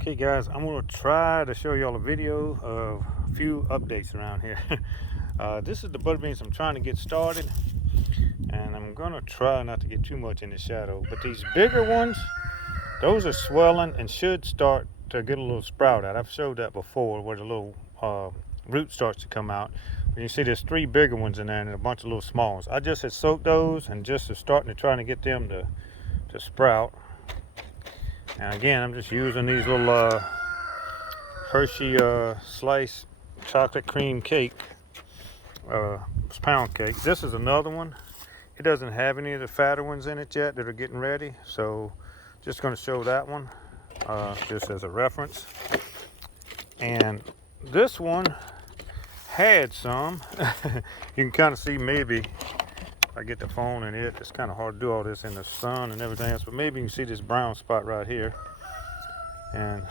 Okay guys, I'm going to try to show y'all a video of a few updates around here. This is the butter beans I'm trying to get started, and I'm going to try not to get too much in the shadow. But these bigger ones, those are swelling and should start to get a little sprout out. I've showed that before where the little root starts to come out. But you see there's 3 bigger ones in there and a bunch of little small ones. I just had soaked those and just starting to try to get them to sprout. And again, I'm just using these little Hershey sliced chocolate cream cake, pound cake. This is another one. It doesn't have any of the fatter ones in it yet that are getting ready, so just going to show that one just as a reference. And this one had some. You can kind of see, maybe if I get the phone in it, it's kind of hard to do all this in the sun and everything else, but maybe you can see this brown spot right here, and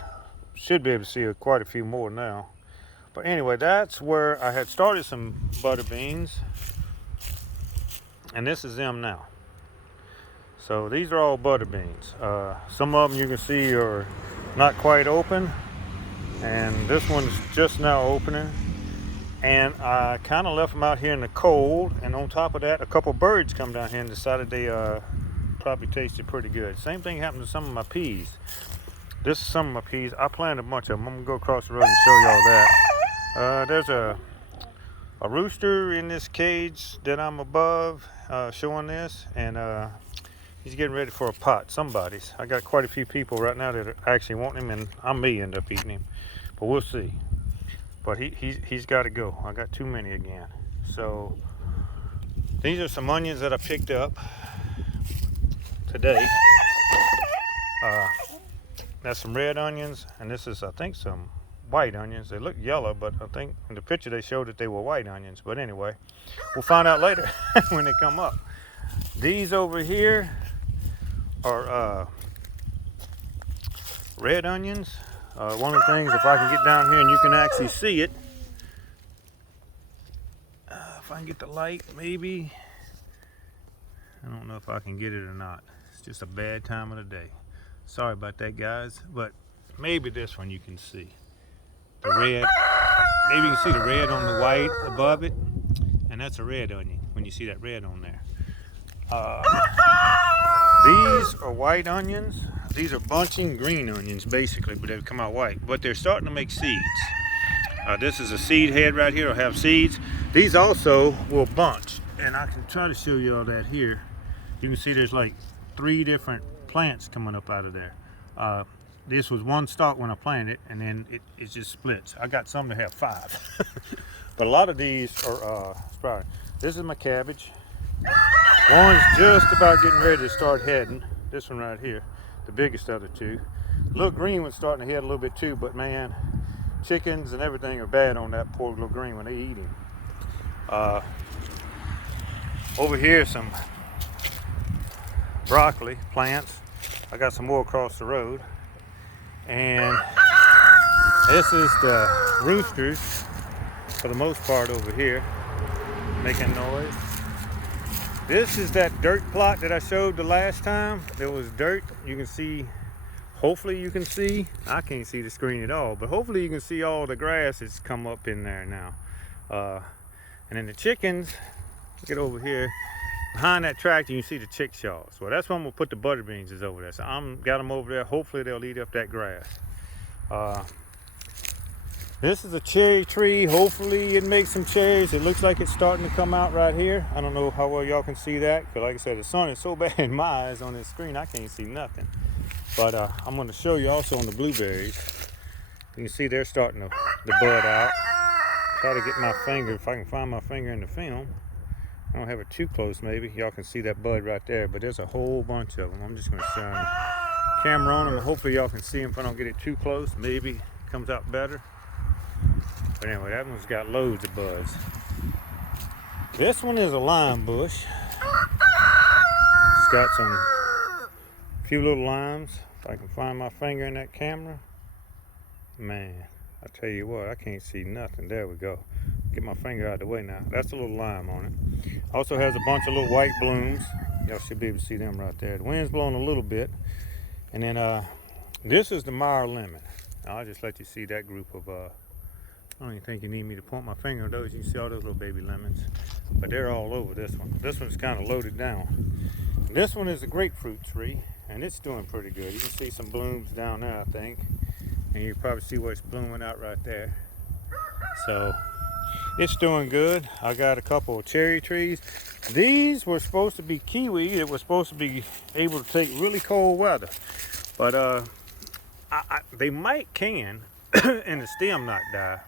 should be able to see quite a few more now. But anyway, that's where I had started some butter beans, and this is them now. So these are all butter beans. Some of them you can see are not quite open, and this one's just now opening. And I kind of left them out here in the cold, and on top of that, a couple birds come down here and decided they probably tasted pretty good. Same thing happened to some of my peas. This is some of my peas. I planted a bunch of them. I'm gonna go across the road and show y'all that. There's a rooster in this cage that I'm above showing this, and he's getting ready for a pot, somebody's. I got quite a few people right now that are actually wanting him, and I may end up eating him, but we'll see. But he's got to go. I got too many again. So these are some onions that I picked up today. That's some red onions, and this is, I think, some white onions. They look yellow, but I think in the picture they showed that they were white onions. But anyway, we'll find out later when they come up. These over here are red onions. One of the things, if I can get down here and you can actually see it, if I can get the light, maybe. I don't know if I can get it or not. It's just a bad time of the day. Sorry about that, guys, but maybe this one you can see. The red, maybe you can see the red on the white above it, and that's a red onion when you see that red on there. These are white onions. These are bunching green onions, basically, but they've come out white. But they're starting to make seeds. This is a seed head right here. It'll have seeds. These also will bunch, and I can try to show you all that here. You can see there's like 3 different plants coming up out of there. This was one stalk when I planted it, and then it just splits. I got some that have 5. But a lot of these are sprouting. This is my cabbage. One's just about getting ready to start heading. This one right here, the biggest of the 2. The little green one's starting to head a little bit too, but man, chickens and everything are bad on that poor little green one. They eat him. Over here, some broccoli plants. I got some more across the road. And this is the roosters, for the most part, over here, making noise. This is that dirt plot that I showed the last time. There was dirt. You can see, hopefully you can see, I can't see the screen at all, but hopefully you can see all the grass that's come up in there now. And then the chickens, get over here, behind that tractor you can see the chickshaws. Well, that's when we'll put the butter beans is over there. So got them over there. Hopefully they'll eat up that grass. This is a cherry tree. Hopefully it makes some cherries. It looks like it's starting to come out right here. I don't know how well y'all can see that, because like I said, the sun is so bad in my eyes on this screen I can't see nothing. But I'm going to show you also on the blueberries. You can see they're starting to bud out. Try to get my finger, if I can find my finger in the film. I don't have it too close maybe. Y'all can see that bud right there, but there's a whole bunch of them. I'm just going to shine the camera on them, and hopefully y'all can see them if I don't get it too close. Maybe it comes out better. But anyway, that one's got loads of buds. This one is a lime bush. It's got a few little limes. If I can find my finger in that camera. Man, I tell you what, I can't see nothing. There we go. Get my finger out of the way now. That's a little lime on it. Also has a bunch of little white blooms. Y'all should be able to see them right there. The wind's blowing a little bit. And then this is the Meyer Lemon. I'll just let you see that group of, I don't even think you need me to point my finger on those. You can see all those little baby lemons. But they're all over this one. This one's kind of loaded down. This one is a grapefruit tree, and it's doing pretty good. You can see some blooms down there, I think. And you can probably see where it's blooming out right there. So it's doing good. I got a couple of cherry trees. These were supposed to be kiwi. It was supposed to be able to take really cold weather. But they can and the stem not die.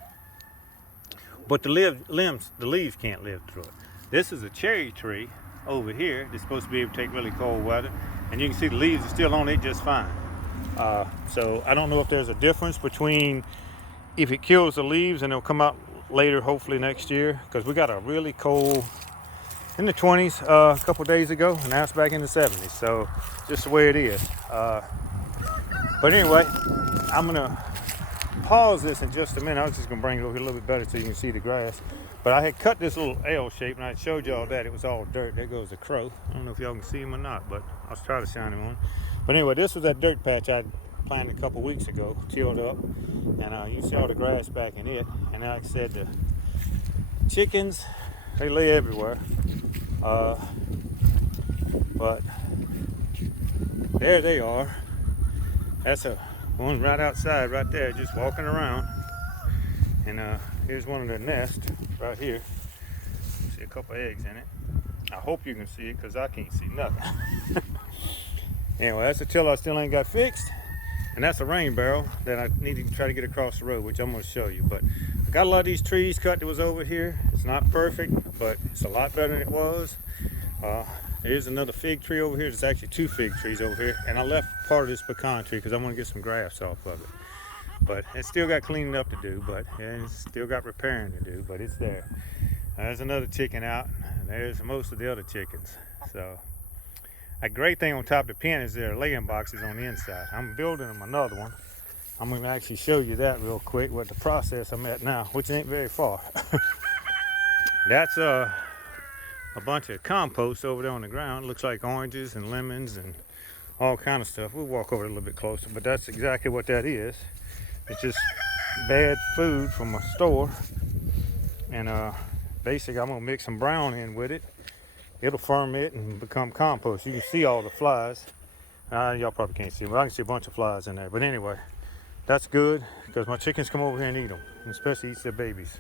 But the leaves can't live through it. This is a cherry tree over here. It's supposed to be able to take really cold weather. And you can see the leaves are still on it just fine. So I don't know if there's a difference between if it kills the leaves and they'll come out later, hopefully next year. Because we got a really cold in the 20s a couple days ago, and now it's back in the 70s. So just the way it is. But anyway, I'm gonna pause this in just a minute. I was just gonna bring it over here a little bit better so you can see the grass. But I had cut this little L shape, and I showed y'all that it was all dirt. There goes the crow. I don't know if y'all can see him or not, but I'll try to shine him on. But anyway, this was that dirt patch I planted a couple weeks ago, tilled up, and you see all the grass back in it. And like I said, the chickens, they lay everywhere. But there they are. That's a one right outside right there, just walking around. And here's one of the nests right here. See a couple eggs in it. I hope you can see it because I can't see nothing. Anyway, that's a tiller I still ain't got fixed. And that's a rain barrel that I need to try to get across the road, which I'm going to show you. But I got a lot of these trees cut that was over here. It's not perfect, but it's a lot better than it was. There's another fig tree over here. There's actually two fig trees over here. And I left part of this pecan tree because I want to get some grafts off of it. But it's still got cleaning up to do, but and it's still got repairing to do, but it's there. There's another chicken out, and there's most of the other chickens. So a great thing on top of the pen is there are laying boxes on the inside. I'm building them another one. I'm going to actually show you that real quick, what the process I'm at now, which ain't very far. That's a bunch of compost over there on the ground. It looks like oranges and lemons and all kind of stuff. We'll walk over a little bit closer, but that's exactly what that is. It's just bad food from a store, and basically I'm gonna mix some brown in with it. It'll ferment and become compost. You can see all the flies. Y'all probably can't see them, but I can see a bunch of flies in there. But anyway, that's good because my chickens come over here and eat them, especially eat their babies.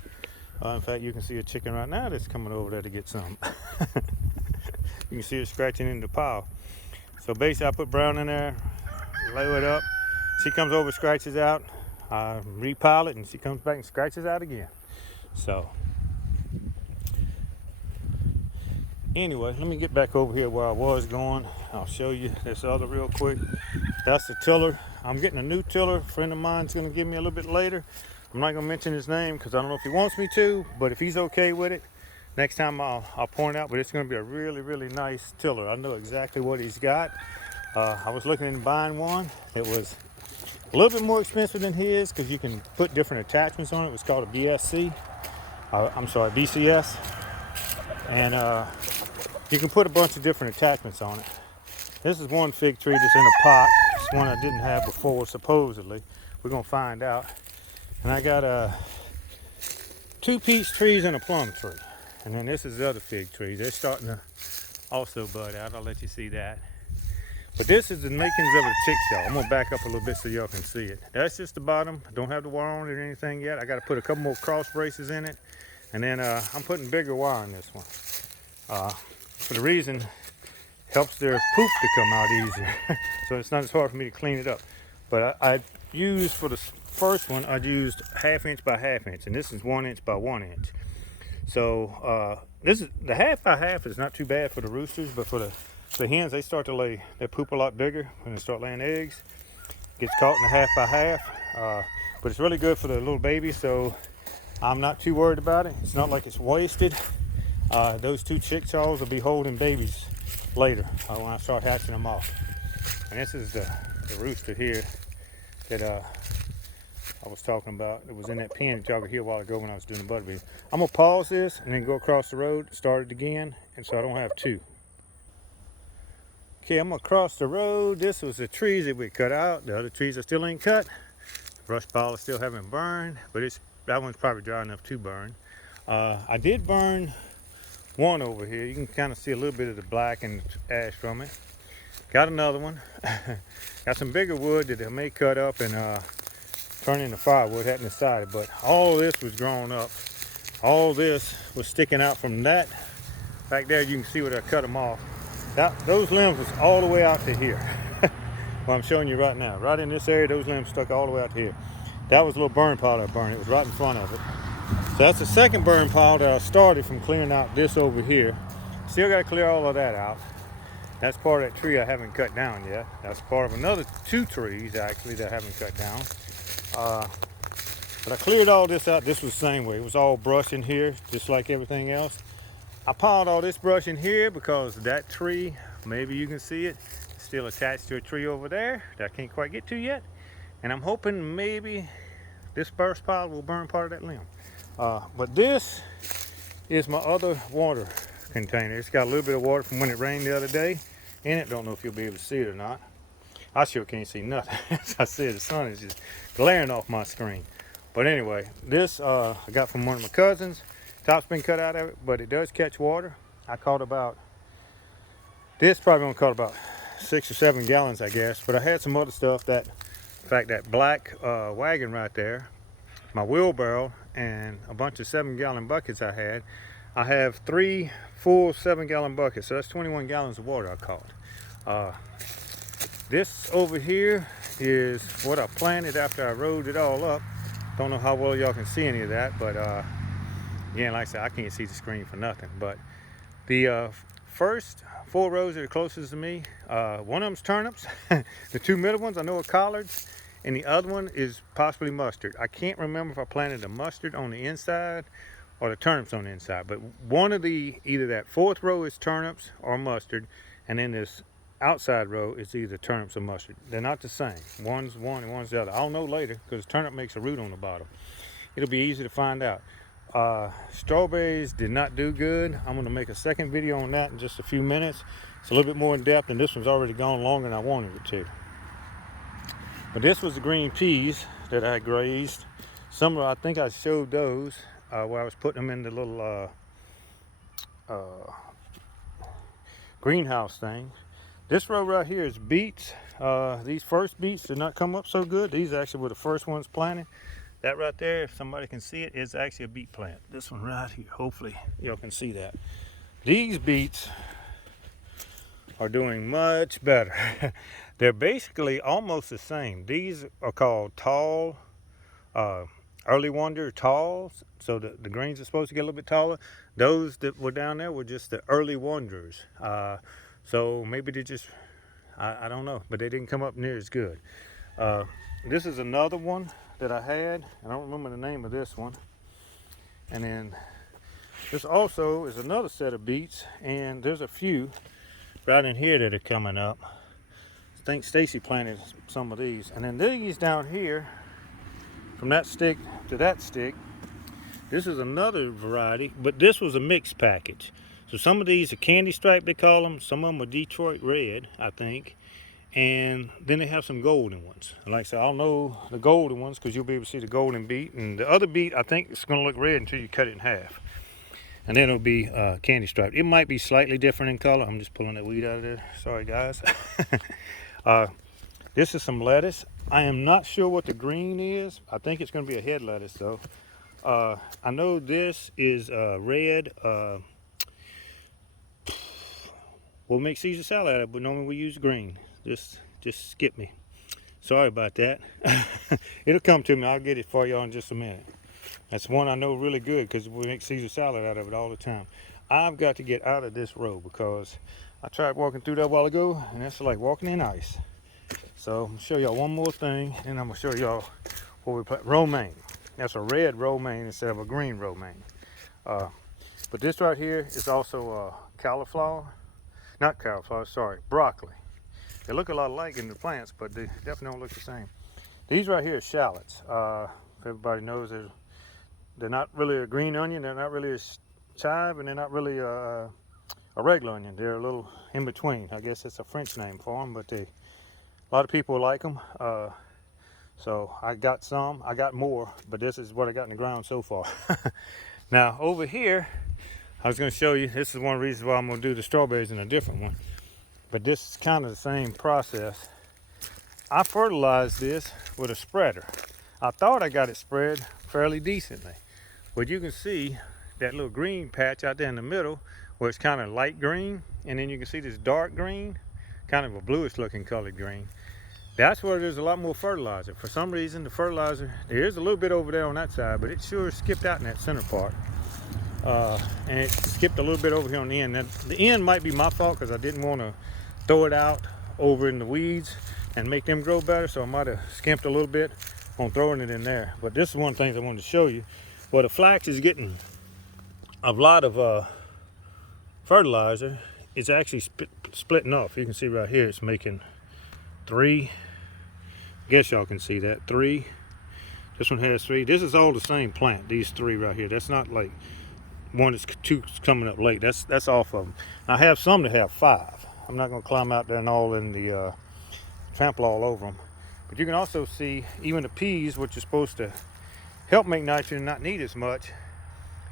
In fact, you can see a chicken right now that's coming over there to get some. You can see it scratching in the pile. So basically I put brown in there, lay it up. She comes over, scratches out. I repile it, and she comes back and scratches out again. So anyway, let me get back over here where I was going. I'll show you this other real quick. That's the tiller. I'm getting a new tiller. A friend of mine's going to give me a little bit later. I'm not going to mention his name because I don't know if he wants me to, but if he's okay with it, next time I'll point out. But it's going to be a really, really nice tiller. I know exactly what he's got. I was looking into buying one. It was a little bit more expensive than his because you can put different attachments on it. It was called a BCS. And you can put a bunch of different attachments on it. This is one fig tree that's in a pot. It's one I didn't have before, supposedly. We're going to find out. And I got two peach trees and a plum tree. And then this is the other fig trees. They're starting to also bud out. I'll let you see that. But this is the makings of a chickshaw. I'm going to back up a little bit so y'all can see it. That's just the bottom. I don't have the wire on it or anything yet. I got to put a couple more cross braces in it. And then I'm putting bigger wire in this one. For the reason, helps their poop to come out easier. So it's not as hard for me to clean it up. But I used, for the first one, I used 1/2 inch by 1/2 inch. And this is 1 inch by 1 inch. So this is the 1/2 by 1/2 is not too bad for the roosters, but for the hens, they start to lay their poop a lot bigger when they start laying eggs. Gets caught in the 1/2 by 1/2, but it's really good for the little babies, so I'm not too worried about it. It's not like it's wasted. Those two chickshaws will be holding babies later when I start hatching them off. And this is the rooster here that I was talking about. It was in that pen that y'all could hear a while ago when I was doing the butter beans. I'm gonna pause this and then go across the road, start it again, and so I don't have two. Okay, I'm gonna cross the road. This was the trees that we cut out. The other trees I still ain't cut. Brush pile still haven't burned, but that one's probably dry enough to burn. I did burn one over here. You can kind of see a little bit of the black and ash from it. Got another one. Got some bigger wood that I may cut up and turn into firewood. Hadn't decided, but all this was grown up. All this was sticking out from that back there. You can see where I cut them off. Those limbs was all the way out to here. Well, I'm showing you right now. Right in this area, those limbs stuck all the way out to here. That was a little burn pile I burned. It was right in front of it. So that's the second burn pile that I started from clearing out this over here. Still got to clear all of that out. That's part of that tree I haven't cut down yet. That's part of another 2 trees actually that I haven't cut down. But I cleared all this out. This was the same way. It was all brush in here, just like everything else. I piled all this brush in here because that tree, maybe you can see it, still attached to a tree over there that I can't quite get to yet. And I'm hoping maybe this burst pile will burn part of that limb. But this is my other water container. It's got a little bit of water from when it rained the other day in it. Don't know if you'll be able to see it or not. I sure can't see nothing. As I said, the sun is just glaring off my screen. But anyway, this I got from one of my cousins. Top's been cut out of it, but it does catch water. I caught about, this probably only caught about 6 or 7 gallons, I guess. But I had some other stuff that, in fact, that black wagon right there, my wheelbarrow, and a bunch of 7-gallon buckets I had. I have 3 full 7-gallon buckets, so that's 21 gallons of water I caught. This over here is what I planted after I rode it all up. Don't know how well y'all can see any of that, but again, like I said, I can't see the screen for nothing. But the first 4 rows that are closest to me, one of them's turnips. The 2 middle ones I know are collards, and the other one is possibly mustard. I can't remember if I planted the mustard on the inside or the turnips on the inside, but one of the, either that 4th row is turnips or mustard, and then this outside row is either turnips or mustard. They're not the same. One's one and one's the other. I'll know later because turnip makes a root on the bottom. It'll be easy to find out. Strawberries did not do good. I'm going to make a second video on that in just a few minutes. It's a little bit more in depth, and this one's already gone longer than I wanted it to. But this was the green peas that I grazed. Some of, I think I showed those where I was putting them in the little greenhouse thing. This row right here is beets. These first beets did not come up so good. These actually were the first ones planted. That right there, if somebody can see it, is actually a beet plant. This one right here, hopefully y'all can see that. These beets are doing much better. They're basically almost the same. These are called tall, early wonder talls. So the greens are supposed to get a little bit taller. Those that were down there were just the early wonders. So maybe they just, I don't know, but they didn't come up near as good. This is another one that I had. I don't remember the name of this one. And then this also is another set of beets, and there's a few right in here that are coming up. I think Stacy planted some of these. And then these down here, from that stick to that stick, this is another variety, but this was a mixed package. So some of these are candy stripe, they call them. Some of them are Detroit red, I think. And then they have some golden ones. Like I said, I'll know the golden ones because you'll be able to see the golden beet. And the other beet, I think it's going to look red until you cut it in half. And then it'll be candy striped. It might be slightly different in color. I'm just pulling that weed out of there. Sorry, guys. This is some lettuce. I am not sure what the green is. I think it's going to be a head lettuce, though. I know this is red. We'll make Caesar salad out of it, but normally we use green. Just skip me. Sorry about that. It'll come to me. I'll get it for y'all in just a minute. That's one I know really good because we make Caesar salad out of it all the time. I've got to get out of this row because I tried walking through that a while ago, and it's like walking in ice. So I'm going to show y'all one more thing, and I'm going to show y'all what we plant. Romaine. That's a red romaine instead of a green romaine. But this right here is also cauliflower. Not cauliflower, sorry, broccoli. They look a lot alike in the plants, but they definitely don't look the same. These right here are shallots. If everybody knows, they're not really a green onion, they're not really a chive, and they're not really a regular onion. They're a little in between. I guess it's a French name for them, but a lot of people like them. So I got some, I got more, but this is what I got in the ground so far. Now over here, I was going to show you, this is one of the reasons why I'm going to do the strawberries in a different one. But this is kind of the same process. I fertilized this with a spreader. I thought I got it spread fairly decently. But you can see that little green patch out there in the middle where it's kind of light green, and then you can see this dark green, kind of a bluish looking colored green. That's where there's a lot more fertilizer. For some reason, the fertilizer, there is a little bit over there on that side, but it sure skipped out in that center part. And it skipped a little bit over here on the end. Now, the end might be my fault because I didn't want to throw it out over in the weeds and make them grow better, so I might have skimped a little bit on throwing it in there. But this is one of the things I wanted to show you. Well, the flax is getting a lot of fertilizer. It's actually splitting off. You can see right here it's making 3. I guess y'all can see that, 3. This one has 3. This is all the same plant, these 3 right here. That's not like one that's 2 coming up late. That's off of them. I have some that have 5. I'm not going to climb out there and all in the trample all over them. But you can also see even the peas, which is supposed to help make nitrogen and not need as much,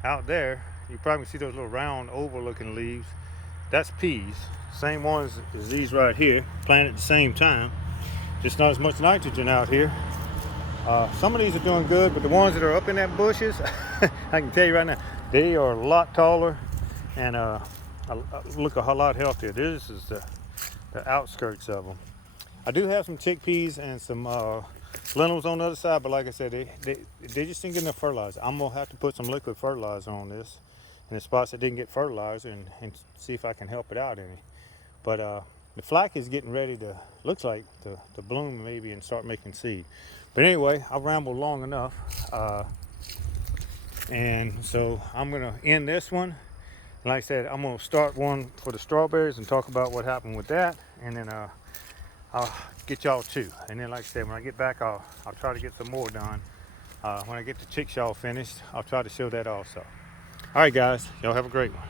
out there you probably see those little round oval looking leaves. That's peas, same ones as these right here, planted at the same time, just not as much nitrogen out here. Some of these are doing good, but the ones that are up in that bushes, I can tell you right now, they are a lot taller and look a lot healthier. This is the outskirts of them. I do have some chickpeas and some lentils on the other side, but like I said, they just didn't get enough fertilizer. I'm gonna have to put some liquid fertilizer on this in the spots that didn't get fertilizer and see if I can help it out any. But the flax is getting ready to, looks like, to bloom maybe and start making seed. But anyway, I've rambled long enough. And so I'm gonna end this one. And like I said, I'm gonna start one for the strawberries and talk about what happened with that. And then I'll get y'all 2. And then like I said, when I get back, I'll try to get some more done. When I get the chickshaw finished, I'll try to show that also. All right, guys, y'all have a great one.